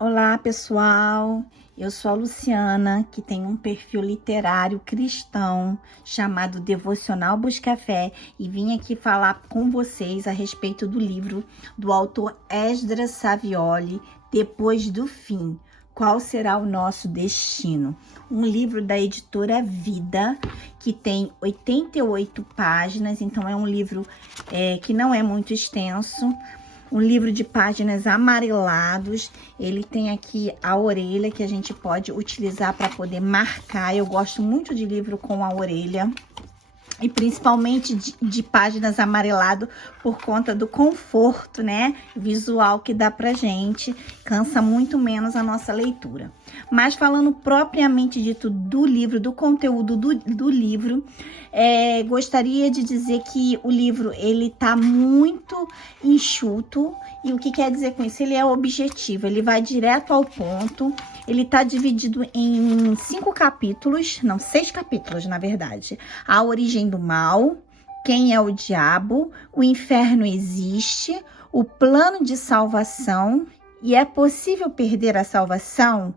Olá, pessoal. Eu sou a Luciana, que tem um perfil literário cristão chamado Devocional Buscafé e vim aqui falar com vocês a respeito do livro do autor Esdras Savioli, Depois do Fim. Qual será o nosso destino? Um livro da editora Vida, que tem 88 páginas, então é um livro que não é muito extenso. Um livro de páginas amarelados. Ele tem aqui a orelha que a gente pode utilizar para poder marcar. Eu gosto muito de livro com a orelha. E principalmente de páginas amarelado por conta do conforto, né, visual que dá pra gente, cansa muito menos a nossa leitura. Mas falando propriamente dito do livro, do conteúdo do livro, gostaria de dizer que o livro, ele tá muito enxuto. E o que quer dizer com isso? Ele é objetivo, ele vai direto ao ponto. Ele tá dividido em 6 capítulos, na verdade. A origem do mal, quem é o diabo, o inferno existe, o plano de salvação e é possível perder a salvação?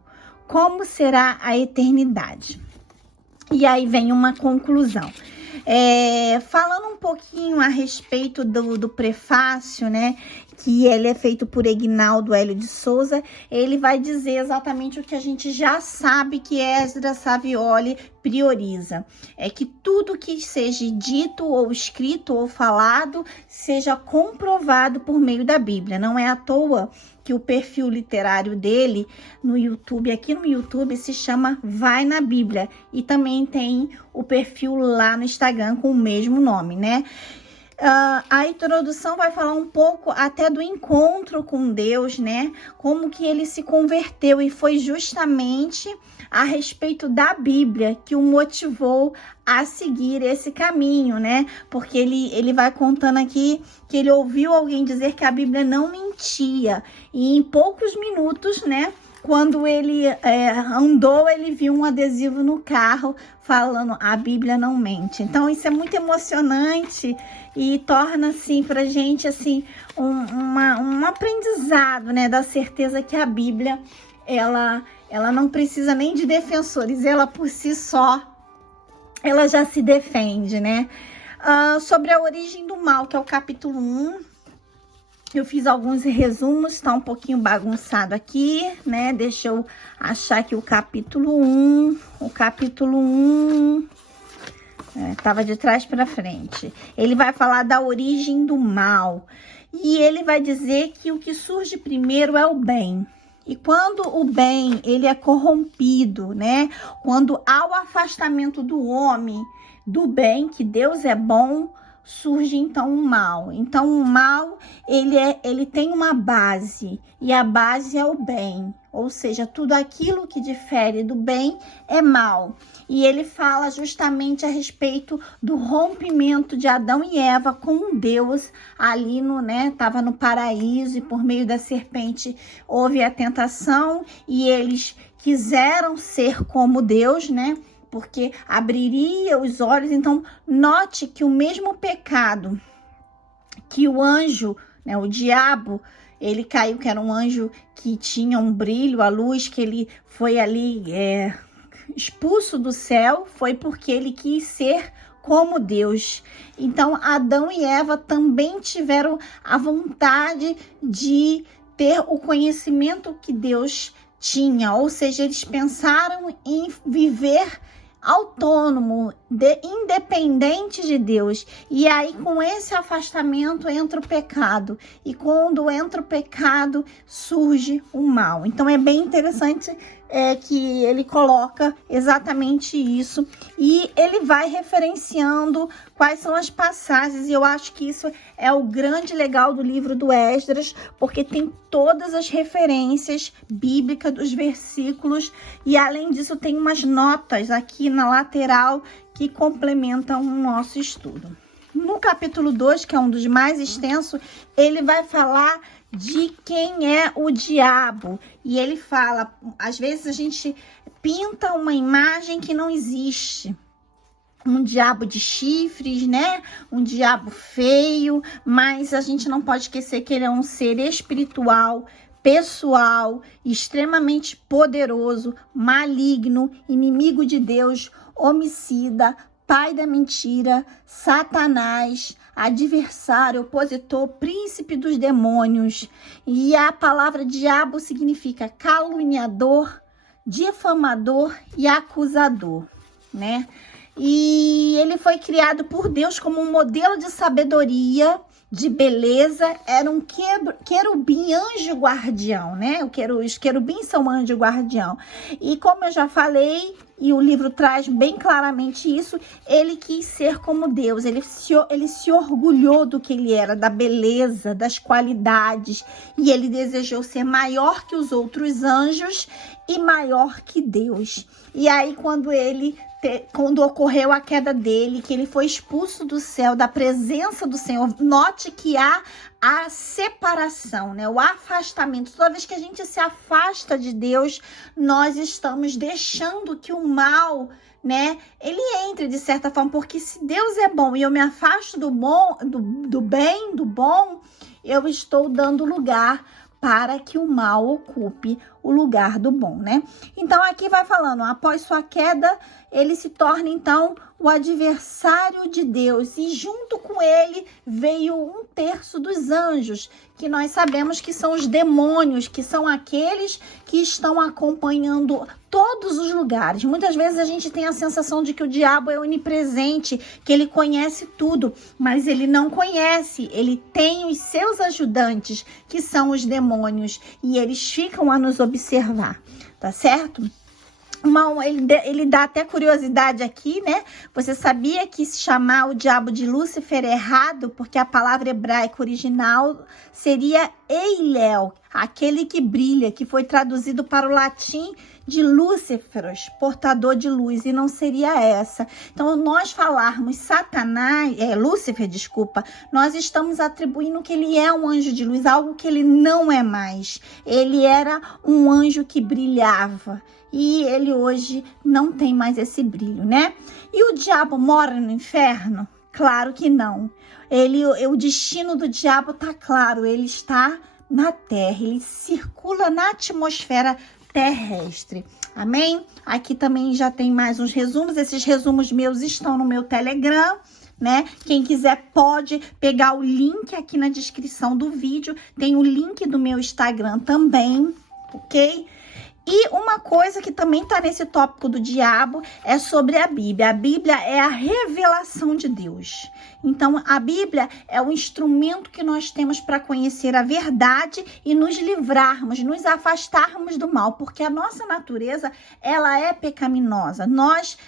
Como será a eternidade? E aí vem uma conclusão. Falando um pouquinho a respeito do prefácio, né, que ele é feito por Egnaldo Hélio de Souza, ele vai dizer exatamente o que a gente já sabe que Esdras Savioli prioriza. É que tudo que seja dito ou escrito ou falado seja comprovado por meio da Bíblia. Não é à toa que o perfil literário dele no YouTube, aqui no YouTube, se chama Vai na Bíblia. E também tem o perfil lá no Instagram com o mesmo nome, né? A introdução vai falar um pouco até do encontro com Deus, né? Como que ele se converteu, e foi justamente a respeito da Bíblia que o motivou a seguir esse caminho, né? Porque ele vai contando aqui que ele ouviu alguém dizer que a Bíblia não mentia, e em poucos minutos, né, quando ele andou, ele viu um adesivo no carro falando: a Bíblia não mente. Então isso é muito emocionante e torna assim pra gente assim um aprendizado, né, da certeza que a Bíblia ela não precisa nem de defensores, ela por si só ela já se defende, né? Sobre a origem do mal, que é o capítulo 1, eu fiz alguns resumos, tá um pouquinho bagunçado aqui, né? Deixa eu achar aqui o capítulo 1. O capítulo 1 tava de trás para frente. Ele vai falar da origem do mal. E ele vai dizer que o que surge primeiro é o bem. E quando o bem, ele é corrompido, né? Quando há o afastamento do homem do bem, que Deus é bom, surge então o mal. Então o mal, ele tem uma base, e a base é o bem, ou seja, tudo aquilo que difere do bem é mal. E ele fala justamente a respeito do rompimento de Adão e Eva com Deus ali tava no paraíso, e por meio da serpente houve a tentação e eles quiseram ser como Deus, né? Porque abriria os olhos. Então, note que o mesmo pecado que o anjo, né, o diabo, ele caiu, que era um anjo que tinha um brilho, a luz, que ele foi ali expulso do céu, foi porque ele quis ser como Deus. Então, Adão e Eva também tiveram a vontade de ter o conhecimento que Deus tinha, ou seja, eles pensaram em viver autônomo, independente de Deus. E aí, com esse afastamento, entra o pecado. E quando entra o pecado, surge o mal. Então, é bem interessante que ele coloca exatamente isso. E ele vai referenciando quais são as passagens. E eu acho que isso é o grande legal do livro do Esdras, porque tem todas as referências bíblicas dos versículos. E, além disso, tem umas notas aqui na lateral que complementam o nosso estudo. No capítulo 2, que é um dos mais extensos, ele vai falar de quem é o diabo. E ele fala, às vezes a gente pinta uma imagem que não existe. Um diabo de chifres, né? Um diabo feio, mas a gente não pode esquecer que ele é um ser espiritual, pessoal, extremamente poderoso, maligno, inimigo de Deus, homicida, pai da mentira, Satanás, adversário, opositor, príncipe dos demônios. E a palavra diabo significa caluniador, difamador e acusador, né? E ele foi criado por Deus como um modelo de sabedoria, de beleza, era um querubim, anjo guardião, né? Os querubins são anjo guardião. E como eu já falei, e o livro traz bem claramente isso, ele quis ser como Deus, ele se orgulhou do que ele era, da beleza, das qualidades, e ele desejou ser maior que os outros anjos e maior que Deus. E aí, quando ocorreu a queda dele, que ele foi expulso do céu, da presença do Senhor, note que há a separação, né? O afastamento. Toda vez que a gente se afasta de Deus, nós estamos deixando que o mal, né, ele entre de certa forma, porque se Deus é bom e eu me afasto do bom, do bem, do bom, eu estou dando lugar para que o mal ocupe o lugar do bom, né? Então aqui vai falando, após sua queda, ele se torna então o adversário de Deus, e junto com ele veio 1/3 dos anjos, que nós sabemos que são os demônios, que são aqueles que estão acompanhando todos os lugares. Muitas vezes a gente tem a sensação de que o diabo é onipresente, que ele conhece tudo, mas ele não conhece, ele tem os seus ajudantes, que são os demônios, e eles ficam a nos observar, tá certo? Ele dá até curiosidade aqui, né? Você sabia que se chamar o diabo de Lúcifer é errado? Porque a palavra hebraica original seria Eiléu, aquele que brilha, que foi traduzido para o latim de Lúciferos, portador de luz, e não seria essa. Então, nós falarmos Lúcifer, nós estamos atribuindo que ele é um anjo de luz, algo que ele não é mais. Ele era um anjo que brilhava. E ele hoje não tem mais esse brilho, né? E o diabo mora no inferno? Claro que não. O destino do diabo tá claro, ele está na terra, ele circula na atmosfera terrestre. Amém? Aqui também já tem mais uns resumos, esses resumos meus estão no meu Telegram, né? Quem quiser pode pegar o link aqui na descrição do vídeo, tem o link do meu Instagram também, ok? E uma coisa que também está nesse tópico do diabo é sobre a Bíblia. A Bíblia é a revelação de Deus. Então, a Bíblia é o instrumento que nós temos para conhecer a verdade e nos livrarmos, nos afastarmos do mal, porque a nossa natureza, ela é pecaminosa. Nós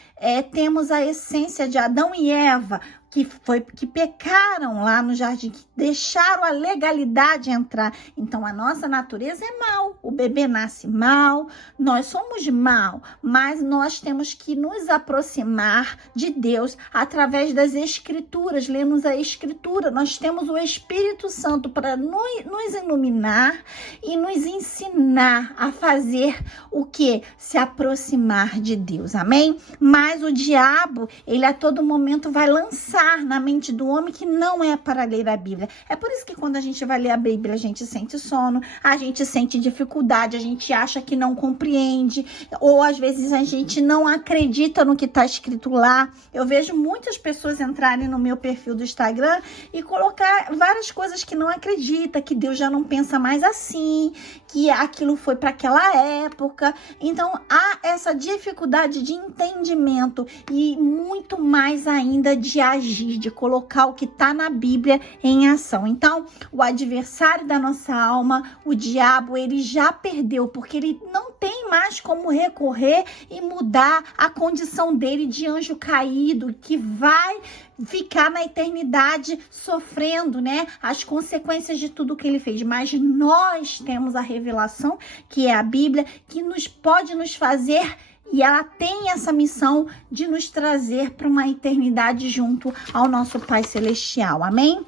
temos a essência de Adão e Eva, que pecaram lá no jardim, que deixaram a legalidade entrar. Então, a nossa natureza é mal. O bebê nasce mal, nós somos mal, mas nós temos que nos aproximar de Deus através das Escrituras, lemos a Escritura. Nós temos o Espírito Santo para nos iluminar e nos ensinar a fazer o quê? Se aproximar de Deus, amém? Mas o diabo, ele a todo momento vai lançar na mente do homem que não é para ler a Bíblia. É por isso que quando a gente vai ler a Bíblia, a gente sente sono, a gente sente dificuldade, a gente acha que não compreende, ou às vezes a gente não acredita no que está escrito lá. Eu vejo muitas pessoas entrarem no meu perfil do Instagram e colocar várias coisas que não acredita, que Deus já não pensa mais assim, que aquilo foi para aquela época. Então, há essa dificuldade de entendimento e muito mais ainda de agir, de colocar o que está na Bíblia em ação. Então, o adversário da nossa alma, o diabo, ele já perdeu, porque ele não tem mais como recorrer e mudar a condição dele de anjo caído, que vai ficar na eternidade sofrendo, né, as consequências de tudo que ele fez. Mas nós temos a revelação, que é a Bíblia, que pode nos fazer, e ela tem essa missão de nos trazer para uma eternidade junto ao nosso Pai Celestial, amém?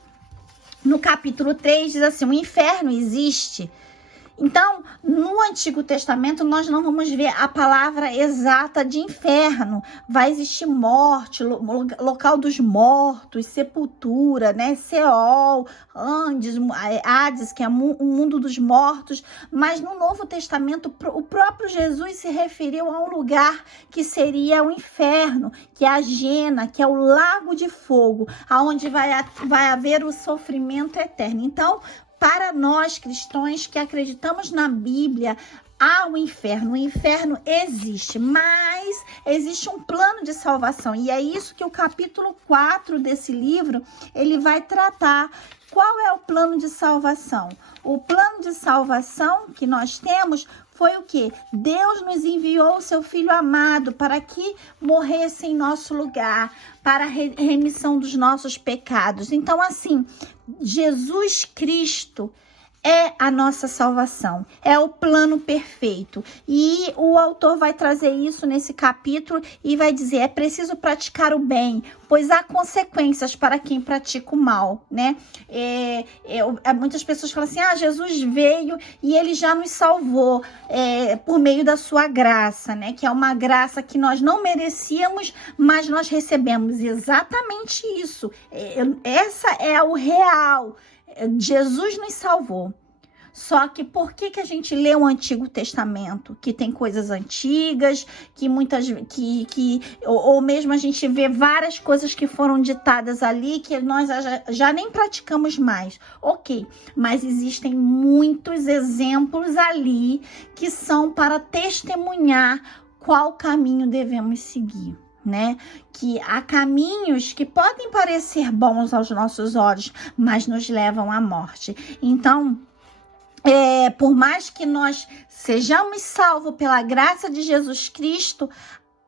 No capítulo 3 diz assim, o inferno existe Então, no Antigo Testamento, nós não vamos ver a palavra exata de inferno. Vai existir morte, local dos mortos, sepultura, né? Seol, Hades, que é o mundo dos mortos. Mas no Novo Testamento, o próprio Jesus se referiu a um lugar que seria o inferno, que é a Gena, que é o lago de fogo, aonde vai haver o sofrimento eterno. Então, para nós cristãos que acreditamos na Bíblia, há o inferno. O inferno existe, mas existe um plano de salvação. E é isso que o capítulo 4 desse livro, ele vai tratar. Qual é o plano de salvação? O plano de salvação que nós temos foi o quê? Deus nos enviou o seu Filho amado para que morresse em nosso lugar, para a remissão dos nossos pecados. Então, assim, Jesus Cristo é a nossa salvação, é o plano perfeito. E o autor vai trazer isso nesse capítulo e vai dizer, é preciso praticar o bem, pois há consequências para quem pratica o mal, né? Muitas pessoas falam assim, Jesus veio e ele já nos salvou por meio da sua graça, né? Que é uma graça que nós não merecíamos, mas nós recebemos exatamente isso. Essa é o real. Jesus nos salvou. Só que por que a gente lê o Antigo Testamento? Que tem coisas antigas, ou mesmo a gente vê várias coisas que foram ditadas ali que nós já nem praticamos mais. Ok, mas existem muitos exemplos ali que são para testemunhar qual caminho devemos seguir. Né? Que há caminhos que podem parecer bons aos nossos olhos, mas nos levam à morte. Então, por mais que nós sejamos salvos pela graça de Jesus Cristo,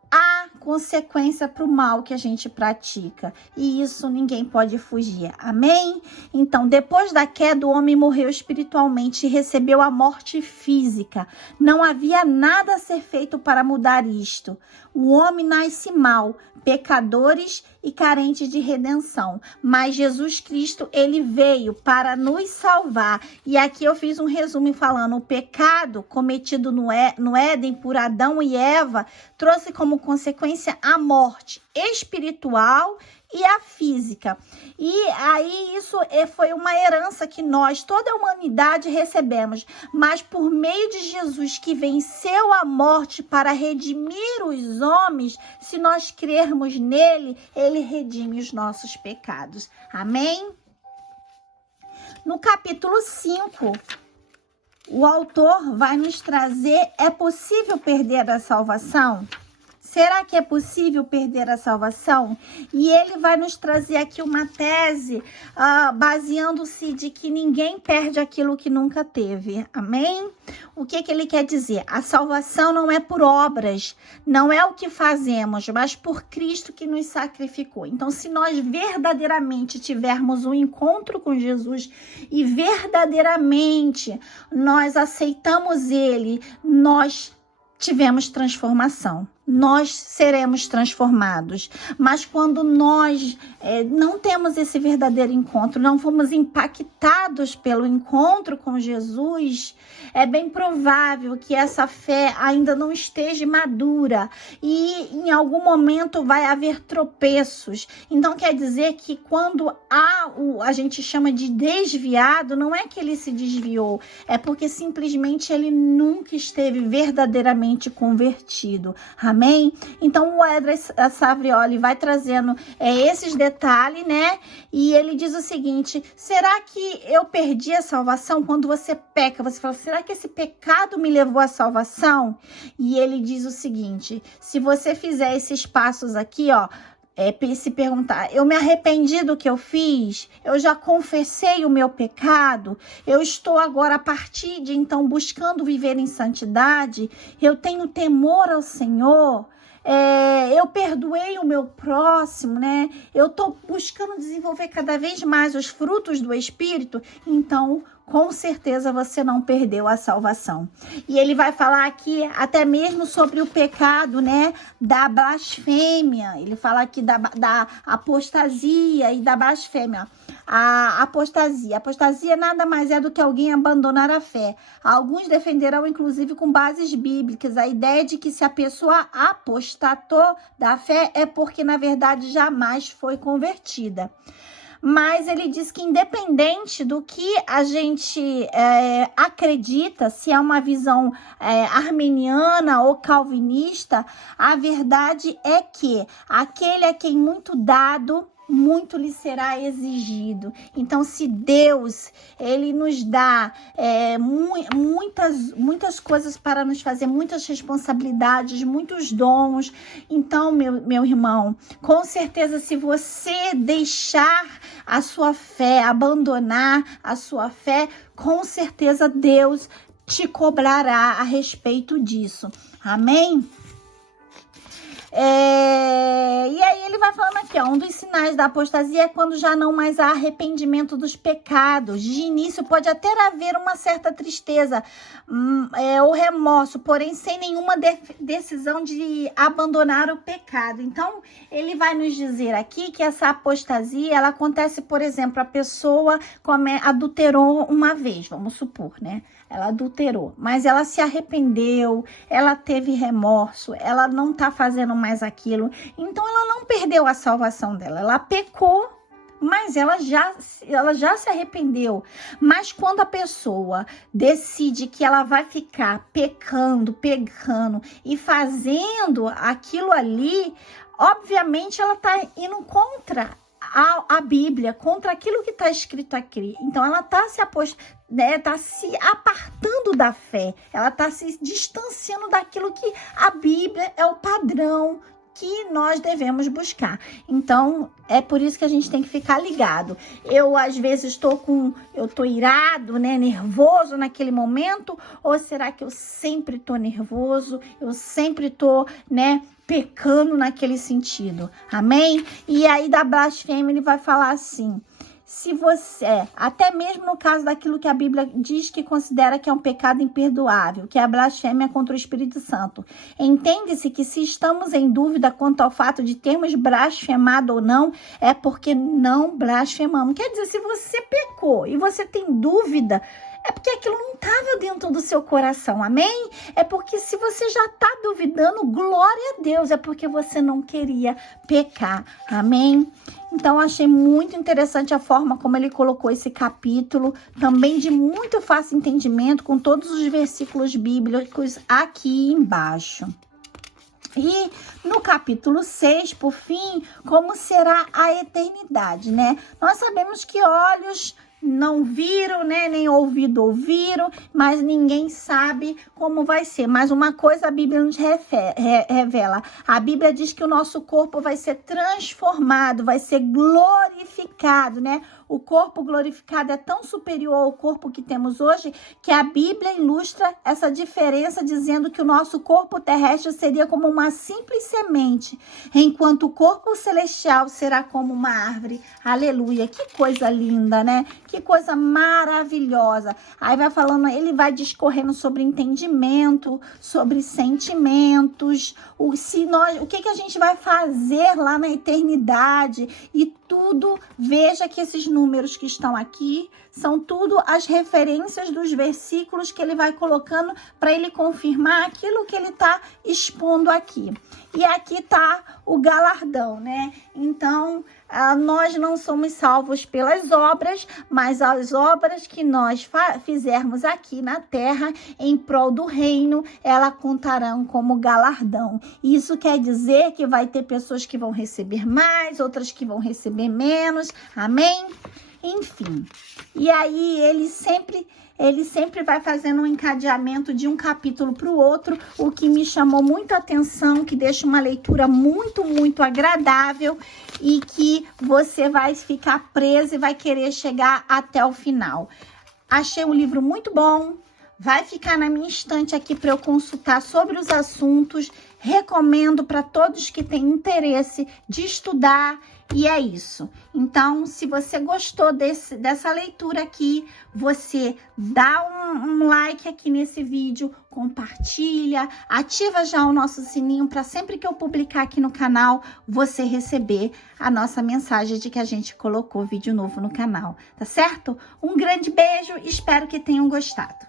há consequência para o mal que a gente pratica. E isso ninguém pode fugir. Amém? Então, depois da queda, o homem morreu espiritualmente e recebeu a morte física. Não havia nada a ser feito para mudar isto. O homem nasce mal, pecadores e carentes de redenção. Mas Jesus Cristo, ele veio para nos salvar. E aqui eu fiz um resumo falando, o pecado cometido no Éden por Adão e Eva trouxe como consequência a morte espiritual e a física. E aí isso foi uma herança que nós, toda a humanidade, recebemos. Mas por meio de Jesus, que venceu a morte para redimir os homens, se nós crermos nele, ele redime os nossos pecados. Amém? No capítulo 5, o autor vai nos trazer, é possível perder a salvação? Será que é possível perder a salvação? E ele vai nos trazer aqui uma tese baseando-se de que ninguém perde aquilo que nunca teve. Amém? O que ele quer dizer? A salvação não é por obras, não é o que fazemos, mas por Cristo que nos sacrificou. Então, se nós verdadeiramente tivermos um encontro com Jesus e verdadeiramente nós aceitamos ele, nós tivemos transformação. Nós seremos transformados. Mas quando nós não temos esse verdadeiro encontro, não fomos impactados pelo encontro com Jesus, é bem provável que essa fé ainda não esteja madura e em algum momento vai haver tropeços. Então quer dizer que quando a gente chama de desviado, não é que ele se desviou, é porque simplesmente ele nunca esteve verdadeiramente convertido. Amém? Então o Esdras Savrioli vai trazendo esses detalhes, né? E ele diz o seguinte, será que eu perdi a salvação? Quando você peca, você fala, será que esse pecado me levou à salvação? E ele diz o seguinte, se você fizer esses passos aqui, ó, se perguntar, eu me arrependi do que eu fiz, eu já confessei o meu pecado, eu estou agora a partir de então buscando viver em santidade, eu tenho temor ao Senhor, eu perdoei o meu próximo, né? Eu estou buscando desenvolver cada vez mais os frutos do Espírito, então com certeza você não perdeu a salvação. E ele vai falar aqui até mesmo sobre o pecado, né, da blasfêmia. Ele fala aqui da apostasia e da blasfêmia. a apostasia. A apostasia nada mais é do que alguém abandonar a fé. Alguns defenderão, inclusive, com bases bíblicas, a ideia de que se a pessoa apostatou da fé é porque, na verdade, jamais foi convertida. Mas ele diz que independente do que a gente acredita, se é uma visão arminiana ou calvinista, a verdade é que aquele a quem muito dado, muito lhe será exigido. Então, se Deus, ele nos dá muitas coisas para nos fazer, muitas responsabilidades, muitos dons. Então, meu irmão, com certeza, se você deixar a sua fé, abandonar a sua fé, com certeza Deus te cobrará a respeito disso. Amém? E aí ele vai falando aqui, ó, um dos sinais da apostasia é quando já não mais há arrependimento dos pecados. De início pode até haver uma certa tristeza ou remorso, porém sem nenhuma decisão de abandonar o pecado. Então ele vai nos dizer aqui que essa apostasia, ela acontece, por exemplo, a pessoa adulterou uma vez, vamos supor, né? Ela adulterou, mas ela se arrependeu, ela teve remorso, ela não tá fazendo mais aquilo. Então, ela não perdeu a salvação dela. Ela pecou, mas ela já se arrependeu. Mas quando a pessoa decide que ela vai ficar pecando e fazendo aquilo ali, obviamente ela tá indo contra a Bíblia, contra aquilo que está escrito aqui. Então, ela está se apartando da fé, ela está se distanciando daquilo que a Bíblia é o padrão que nós devemos buscar. Então, é por isso que a gente tem que ficar ligado. Eu, às vezes, tô irado, né, nervoso naquele momento, ou será que eu sempre tô nervoso? Eu sempre tô, né, pecando naquele sentido. Amém? E aí, da blasfêmia, ele vai falar assim: se você, até mesmo no caso daquilo que a Bíblia diz que considera que é um pecado imperdoável, que é a blasfêmia contra o Espírito Santo, entende-se que se estamos em dúvida quanto ao fato de termos blasfemado ou não, é porque não blasfemamos. Quer dizer, se você pecou e você tem dúvida, é porque aquilo não estava dentro do seu coração, amém? É porque se você já está duvidando, glória a Deus, é porque você não queria pecar, amém? Então, achei muito interessante a forma como ele colocou esse capítulo, também de muito fácil entendimento, com todos os versículos bíblicos aqui embaixo. E no capítulo 6, por fim, como será a eternidade, né? Nós sabemos que olhos não viram, né, nem ouvido ouviram, mas ninguém sabe como vai ser. Mas uma coisa a Bíblia nos revela. A Bíblia diz que o nosso corpo vai ser transformado, vai ser glorificado, né? O corpo glorificado é tão superior ao corpo que temos hoje que a Bíblia ilustra essa diferença dizendo que o nosso corpo terrestre seria como uma simples semente, enquanto o corpo celestial será como uma árvore. Aleluia! Que coisa linda, né? Que coisa maravilhosa. Aí vai falando, ele vai discorrendo sobre entendimento, sobre sentimentos, o que a gente vai fazer lá na eternidade e tudo. Veja que esses números que estão aqui são tudo as referências dos versículos que ele vai colocando para ele confirmar aquilo que ele está expondo aqui. E aqui está o galardão, né? Então, nós não somos salvos pelas obras, mas as obras que nós fizermos aqui na terra em prol do reino, elas contarão como galardão. Isso quer dizer que vai ter pessoas que vão receber mais, outras que vão receber menos. Amém? Enfim. E aí ele sempre vai fazendo um encadeamento de um capítulo para o outro, o que me chamou muita atenção, que deixa uma leitura muito, muito agradável e que você vai ficar preso e vai querer chegar até o final. Achei um livro muito bom, vai ficar na minha estante aqui para eu consultar sobre os assuntos. Recomendo para todos que têm interesse de estudar E é isso. Então, se você gostou dessa leitura aqui, você dá um like aqui nesse vídeo, compartilha, ativa já o nosso sininho para sempre que eu publicar aqui no canal, você receber a nossa mensagem de que a gente colocou vídeo novo no canal, tá certo? Um grande beijo, espero que tenham gostado.